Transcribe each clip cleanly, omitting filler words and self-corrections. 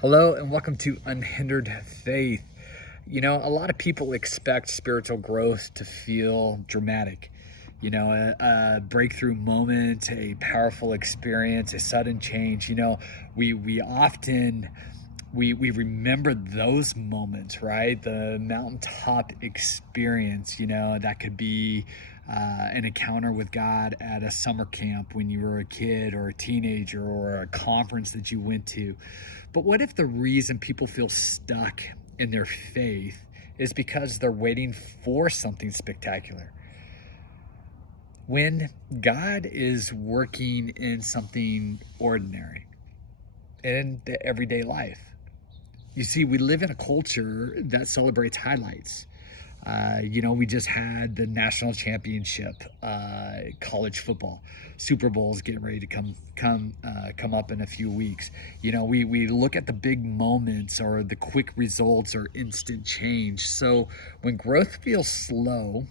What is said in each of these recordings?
Hello and welcome to Unhindered Faith. A lot of people expect spiritual growth to feel dramatic. A breakthrough moment, a powerful experience, a sudden change. We often we remember those moments, right? The mountaintop experience, that could be an encounter with God at a summer camp when you were a kid or a teenager, or a conference that you went to. But what if the reason people feel stuck in their faith is because they're waiting for something spectacular? When God is working in something ordinary in the everyday life. You see, we live in a culture that celebrates highlights. We just had the national championship, college football, Super Bowl is getting ready to come up in a few weeks. We look at the big moments or the quick results or instant change. So when growth feels slow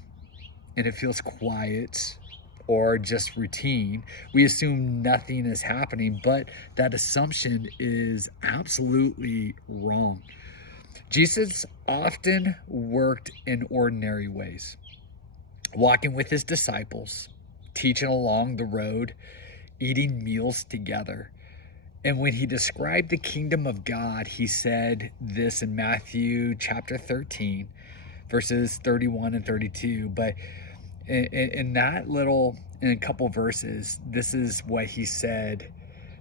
and it feels quiet or just routine, we assume nothing is happening, but that assumption is absolutely wrong. Jesus often worked in ordinary ways, walking with his disciples, teaching along the road, eating meals together. And when he described the kingdom of God, he said this in Matthew chapter 13, verses 31 and 32. But in a couple verses, this is what he said.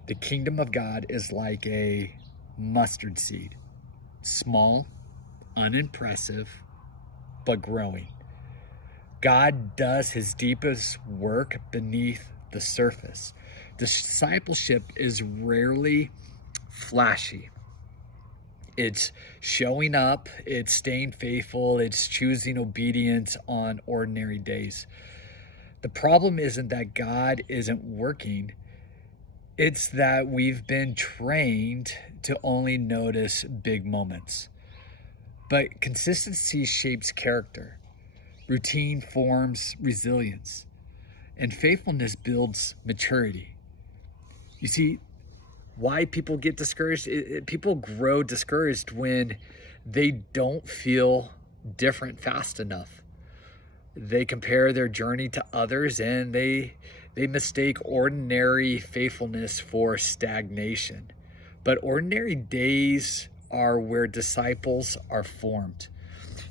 The kingdom of God is like a mustard seed. Small, unimpressive, but growing. God does his deepest work beneath the surface. Discipleship is rarely flashy. It's showing up, it's staying faithful, it's choosing obedience on ordinary days. The problem isn't that God isn't working. It's that we've been trained to only notice big moments. But consistency shapes character. Routine forms resilience. And faithfulness builds maturity. You see, why people get discouraged? People grow discouraged when they don't feel different fast enough. They compare their journey to others, and they mistake ordinary faithfulness for stagnation. But ordinary days are where disciples are formed.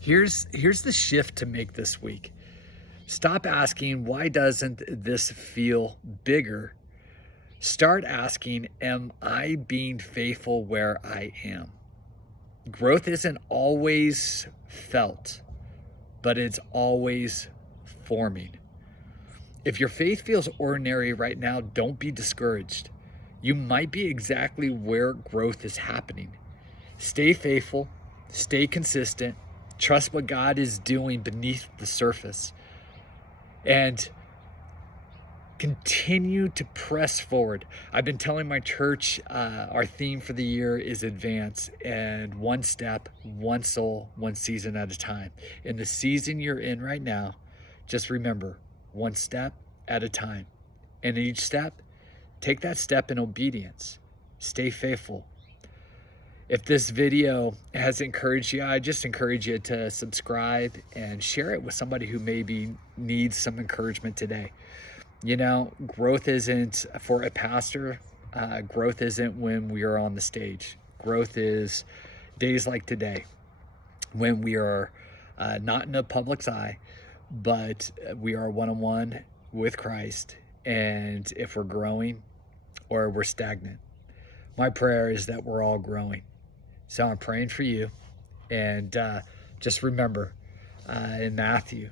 Here's the shift to make this week. Stop asking, why doesn't this feel bigger? Start asking, am I being faithful where I am? Growth isn't always felt, but it's always forming. If your faith feels ordinary right now, don't be discouraged. You might be exactly where growth is happening. Stay faithful, stay consistent, trust what God is doing beneath the surface, and continue to press forward. I've been telling my church our theme for the year is advance, and one step, one soul, one season at a time. In the season you're in right now, just remember, one step at a time. And in each step, take that step in obedience. Stay faithful. If this video has encouraged you, I just encourage you to subscribe and share it with somebody who maybe needs some encouragement today. Growth isn't, for a pastor, growth isn't when we are on the stage. Growth is days like today, when we are not in the public's eye, but we are one-on-one with Christ. And if we're growing or we're stagnant, my prayer is that we're all growing. So I'm praying for you. And just remember in Matthew,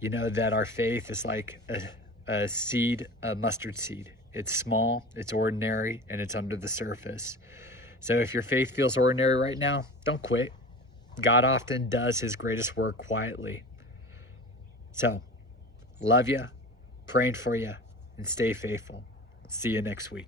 that our faith is like a seed, a mustard seed. It's small, it's ordinary, and it's under the surface. So if your faith feels ordinary right now, don't quit. God often does his greatest work quietly. So, love you, praying for you, and stay faithful. See you next week.